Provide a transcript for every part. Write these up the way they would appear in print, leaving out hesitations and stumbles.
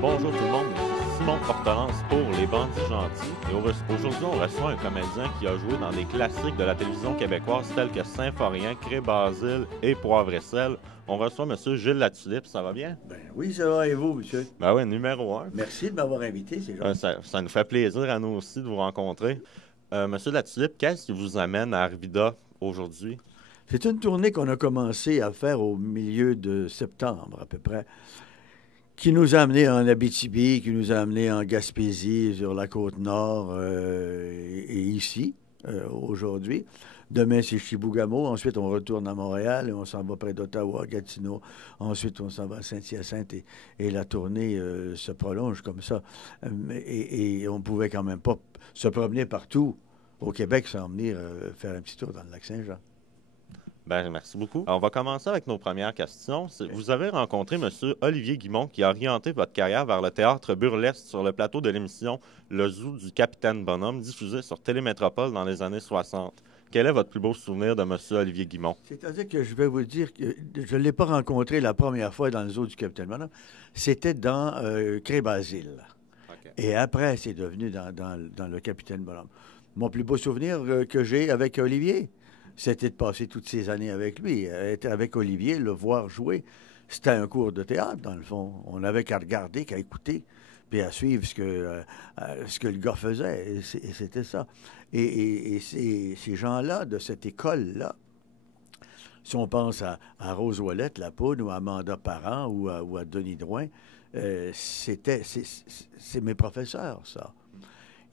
Bonjour tout le monde, ici Simon Portelance pour Les Bandits Gentils. Et aujourd'hui, on reçoit un comédien qui a joué dans des classiques de la télévision québécoise tels que Symphorien, Cré-Basile et Poivre et Sel. On reçoit M. Gilles Latulippe, ça va bien? Ben oui, ça va, et vous, monsieur? Ben oui, numéro un. Merci de m'avoir invité, c'est gentil. Ça nous fait plaisir à nous aussi de vous rencontrer. M. Latulippe, qu'est-ce qui vous amène à Arvida aujourd'hui? C'est une tournée qu'on a commencé à faire au milieu de septembre, à peu près, qui nous a amenés en Abitibi, qui nous a amenés en Gaspésie, sur la Côte-Nord et ici, aujourd'hui. Demain, c'est Chibougamau. Ensuite, on retourne à Montréal et on s'en va près d'Ottawa, Gatineau. Ensuite, on s'en va à Saint-Hyacinthe et la tournée se prolonge comme ça. Et on pouvait quand même pas se promener partout au Québec sans venir faire un petit tour dans le lac Saint-Jean. Ben, merci beaucoup. Alors, on va commencer avec nos premières questions. Vous avez rencontré M. Olivier Guimont qui a orienté votre carrière vers le théâtre burlesque sur le plateau de l'émission Le Zoo du Capitaine Bonhomme, diffusée sur Télémétropole dans les années 60. Quel est votre plus beau souvenir de M. Olivier Guimont? C'est-à-dire que je vais vous dire que je ne l'ai pas rencontré la première fois dans le Zoo du Capitaine Bonhomme. C'était dans Cré-Basile. Okay. Et après, c'est devenu dans le Capitaine Bonhomme. Mon plus beau souvenir que j'ai avec Olivier, c'était de passer toutes ces années avec lui. Être avec Olivier, le voir jouer, c'était un cours de théâtre, dans le fond. On n'avait qu'à regarder, qu'à écouter, puis à suivre ce que le gars faisait. Et c'était ça. Et ces gens-là, de cette école-là, si on pense à Rose Ouellette, La Poudre, ou à Amanda Parent, ou à Denis Drouin, c'est mes professeurs, ça.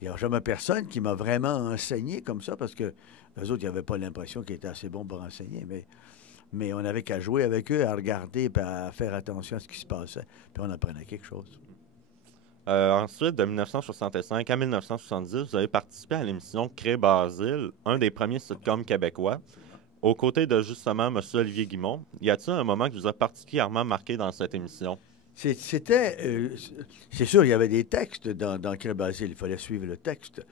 Il n'y a jamais personne qui m'a vraiment enseigné comme ça, parce que eux autres, ils n'avaient pas l'impression qu'ils étaient assez bons pour enseigner, mais on n'avait qu'à jouer avec eux, à regarder, puis à faire attention à ce qui se passait, puis on apprenait quelque chose. Ensuite, de 1965 à 1970, vous avez participé à l'émission Cré-Basile, un des premiers sitcoms québécois, aux côtés de justement M. Olivier Guimont. Y a-t-il un moment qui vous a particulièrement marqué dans cette émission? C'est sûr, il y avait des textes dans Cré-Basile, il fallait suivre le texte.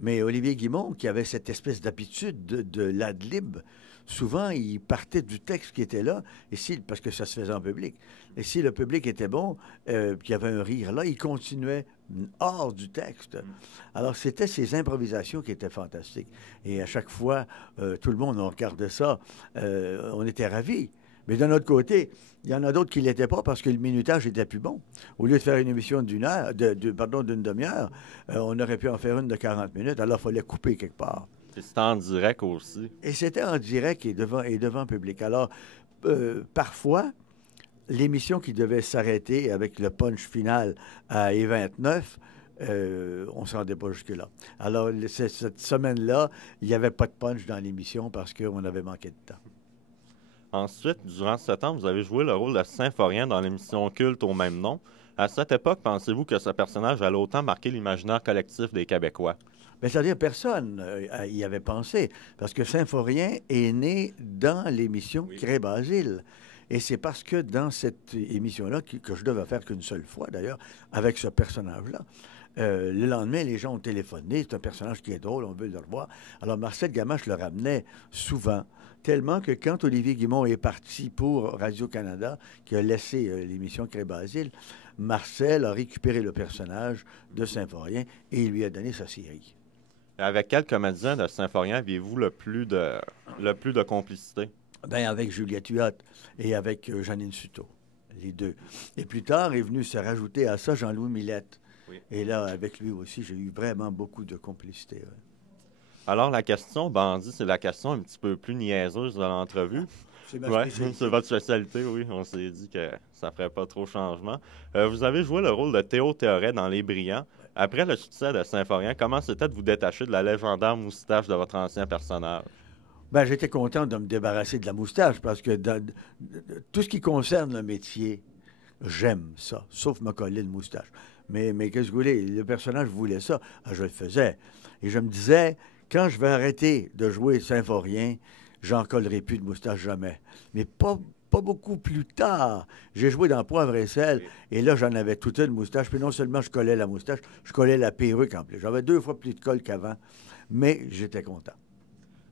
Mais Olivier Guimont, qui avait cette espèce d'habitude de l'ad-lib, souvent, il partait du texte qui était là, parce que ça se faisait en public. Et si le public était bon, qu'il y avait un rire là, il continuait hors du texte. Alors, c'était ces improvisations qui étaient fantastiques. Et à chaque fois, tout le monde, on regardait ça, on était ravis. Mais d'un autre côté, il y en a d'autres qui ne l'étaient pas parce que le minutage était plus bon. Au lieu de faire une émission d'une heure, d'une demi-heure, on aurait pu en faire une de 40 minutes. Alors, il fallait couper quelque part. Et c'était en direct aussi. Et c'était en direct et devant public. Alors, parfois, l'émission qui devait s'arrêter avec le punch final à E29, on ne se rendait pas jusque-là. Alors, cette semaine-là, il n'y avait pas de punch dans l'émission parce qu'on avait manqué de temps. Ensuite, durant ce temps, vous avez joué le rôle de Symphorien dans l'émission culte au même nom. À cette époque, pensez-vous que ce personnage allait autant marquer l'imaginaire collectif des Québécois? Bien, c'est-à-dire personne y avait pensé, parce que Symphorien est né dans l'émission Cré-Basile. Et c'est parce que dans cette émission-là, que je devais faire qu'une seule fois d'ailleurs, avec ce personnage-là, le lendemain, les gens ont téléphoné. C'est un personnage qui est drôle, on veut le revoir. Alors, Marcel Gamache le ramenait souvent, tellement que quand Olivier Guimont est parti pour Radio-Canada, qui a laissé l'émission Cré-Basile, Marcel a récupéré le personnage de Symphorien et il lui a donné sa série. Avec quel comédien de Symphorien aviez-vous le plus de complicité? Bien, avec Juliette Huot et avec Janine Suto, les deux. Et plus tard est venu se rajouter à ça Jean-Louis Millette. Oui. Et là, avec lui aussi, j'ai eu vraiment beaucoup de complicité. Ouais. Alors, la question, Bandit, c'est la question un petit peu plus niaiseuse de l'entrevue. C'est ma spécialité. C'est votre spécialité, oui. On s'est dit que ça ne ferait pas trop changement. Vous avez joué le rôle de Théo Théoret dans Les Brillants. Après le succès de Symphorien, comment c'était de vous détacher de la légendaire moustache de votre ancien personnage? Ben, j'étais content de me débarrasser de la moustache parce que tout ce qui concerne le métier, j'aime ça, sauf me coller une moustache. Mais qu'est-ce que vous voulez? Le personnage voulait ça. Je le faisais. Et je me disais, quand je vais arrêter de jouer Symphorien, j'en collerai plus de moustache jamais. Mais pas beaucoup plus tard. J'ai joué dans Poivre et Sel, et là, j'en avais toute une moustache. Puis non seulement je collais la moustache, je collais la perruque en plus. J'avais 2 fois plus de colle qu'avant, mais j'étais content.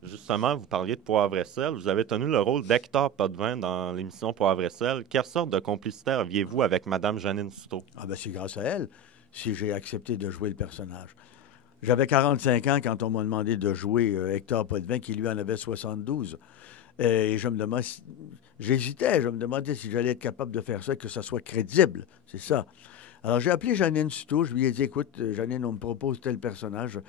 Justement, vous parliez de Poivre et sel. Vous avez tenu le rôle d'Hector Potvin dans l'émission Poivre et sel. Quelle sorte de complicité aviez-vous avec Mme Janine Souto? Ah ben c'est grâce à elle si j'ai accepté de jouer le personnage. J'avais 45 ans quand on m'a demandé de jouer Hector Potvin, qui lui en avait 72. Et je me demandais, j'hésitais, je me demandais si j'allais être capable de faire ça, que ça soit crédible. C'est ça. Alors j'ai appelé Janine Souto, je lui ai dit, écoute, Janine, on me propose tel personnage.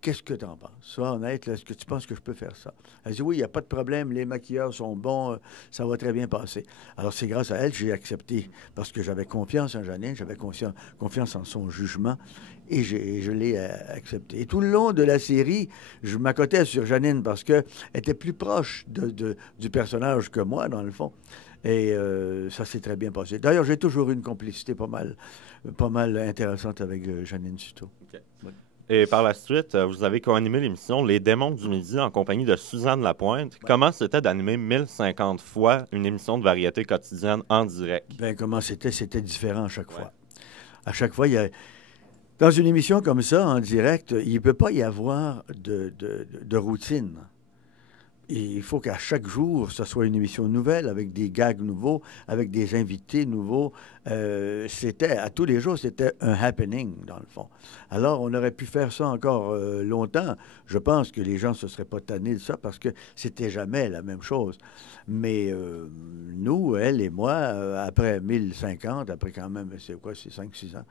Qu'est-ce que tu en penses? Sois honnête, est-ce que tu penses que je peux faire ça? Elle dit oui, il n'y a pas de problème, les maquilleurs sont bons, ça va très bien passer. Alors c'est grâce à elle que j'ai accepté, parce que j'avais confiance en Janine, j'avais confiance en son jugement, et je l'ai accepté. Et tout le long de la série, je m'accotais sur Janine, parce qu'elle était plus proche du personnage que moi, dans le fond. Et ça s'est très bien passé. D'ailleurs, j'ai toujours eu une complicité pas mal intéressante avec Janine Souto. Okay. Ouais. Et par la suite, vous avez co-animé l'émission Les Démons du Midi en compagnie de Suzanne Lapointe. Ouais. Comment c'était d'animer 1050 fois une émission de variété quotidienne en direct? Bien, comment c'était? C'était différent à chaque fois. À chaque fois, il y a... Dans une émission comme ça, en direct, il ne peut pas y avoir de routine. Et il faut qu'à chaque jour, ce soit une émission nouvelle, avec des gags nouveaux, avec des invités nouveaux. À tous les jours, c'était un happening, dans le fond. Alors, on aurait pu faire ça encore longtemps. Je pense que les gens ne se seraient pas tannés de ça parce que c'était jamais la même chose. Mais nous, elle et moi, après 1050, après quand même, c'est 5-6 ans,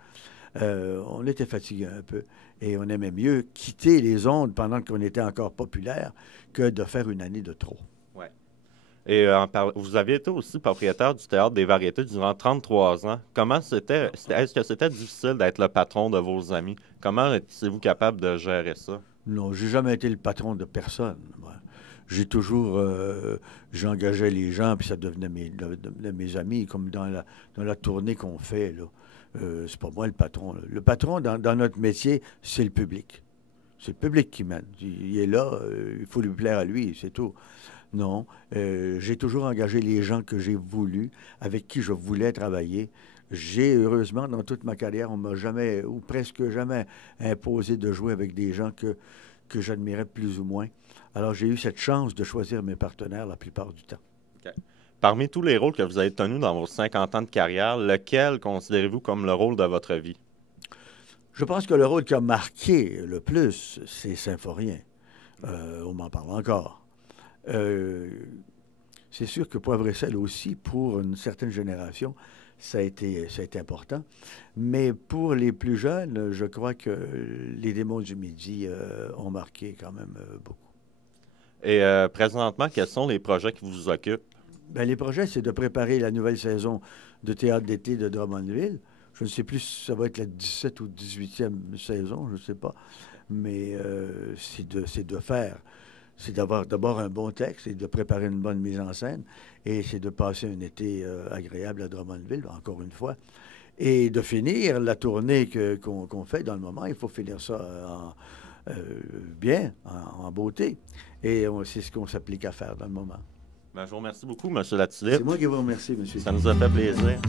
on était fatigués un peu et on aimait mieux quitter les ondes pendant qu'on était encore populaire que de faire une année de trop. Ouais. Et vous aviez été aussi propriétaire du Théâtre des Variétés durant 33 ans. Comment c'était? Est-ce que c'était difficile d'être le patron de vos amis? Comment étiez-vous capable de gérer ça? Non, j'ai jamais été le patron de personne, moi. J'ai toujours... j'engageais les gens, puis ça devenait mes amis, comme dans la tournée qu'on fait, là. C'est pas moi le patron. Là. Le patron, dans notre métier, c'est le public. C'est le public qui mène. Il est là, il faut lui plaire à lui, c'est tout. Non, j'ai toujours engagé les gens que j'ai voulu, avec qui je voulais travailler. Heureusement, dans toute ma carrière, on m'a jamais, ou presque jamais, imposé de jouer avec des gens que j'admirais plus ou moins. Alors, j'ai eu cette chance de choisir mes partenaires la plupart du temps. Okay. Parmi tous les rôles que vous avez tenus dans vos 50 ans de carrière, lequel considérez-vous comme le rôle de votre vie? Je pense que le rôle qui a marqué le plus, c'est Symphorien. On m'en parle encore. C'est sûr que Poivre et sel aussi, pour une certaine génération, ça a été important. Mais pour les plus jeunes, je crois que Les Démons du Midi ont marqué quand même beaucoup. Et présentement, quels sont les projets qui vous occupent? Bien, les projets, c'est de préparer la nouvelle saison de théâtre d'été de Drummondville. Je ne sais plus si ça va être la 17 ou 18e saison, je ne sais pas. Mais c'est d'avoir d'abord un bon texte et de préparer une bonne mise en scène. Et c'est de passer un été agréable à Drummondville, encore une fois. Et de finir la tournée qu'on fait dans le moment. Il faut finir ça bien, en beauté. Et c'est ce qu'on s'applique à faire dans le moment. Ben, je vous remercie beaucoup, M. Latulippe. C'est moi qui vous remercie, M. Ça nous a fait plaisir.